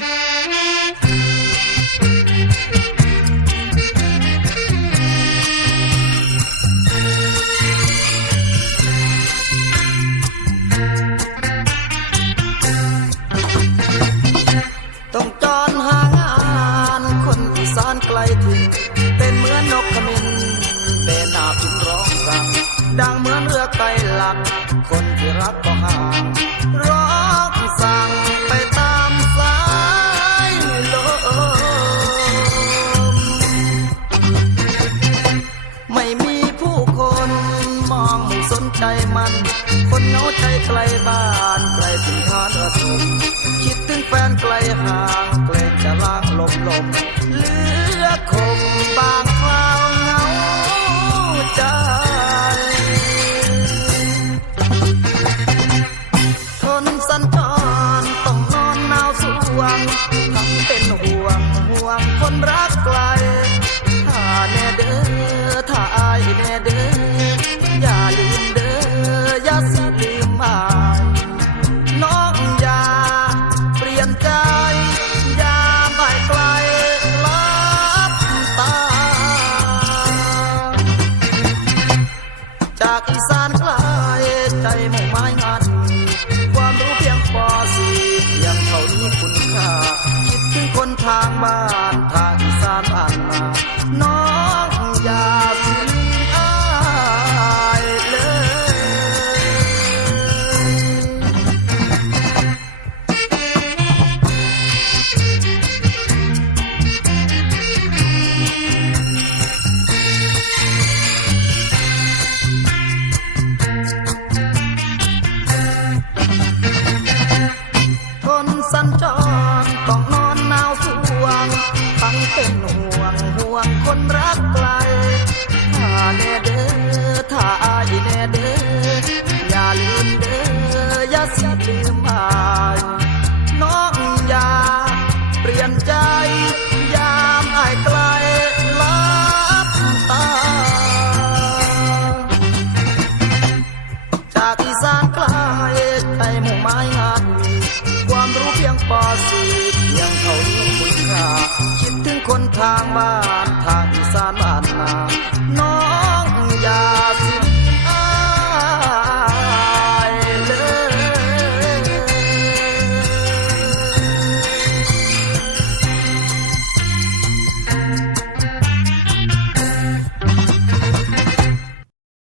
ต้องจอนหางานคนอีสานไกลถิ่นเป็นเหมือนนกขมิ้นเบนหนาพินร้องสั่งดังเหมือนเรือไกลหลัก คนที่รักก็ห่าง ใจมัน คนเหงาใจไกลบ้านไกลถึงทานระทมคิดถึงแฟนไกลห่างเกรงจะล้างลมลมเหลือคมบางคราวเหงาใจทนสัญจรต้องนอนหนาวสวงทั้งเป็นห่วงห่วงคนรักไกลถ้าแน่เด้อถ้าอายแน่เด้อ บ้านทางอีสานผ่านมาน้องอย่าสิลืมอายเลยทนสัญจ คนรักไกลถ้าแน่เด้อถ้าอายแน่เด้ออย่าลืมเด้ออย่าเสิลืมอายน้องอย่าเปลี่ยนใจยามอายไกลลับตา จากอีสานไกลใจมุ่งหมายงานมีความรู้เพียงปอสีเพียงเท่านี้คุณค่าคิดถึงคนทางบ้าน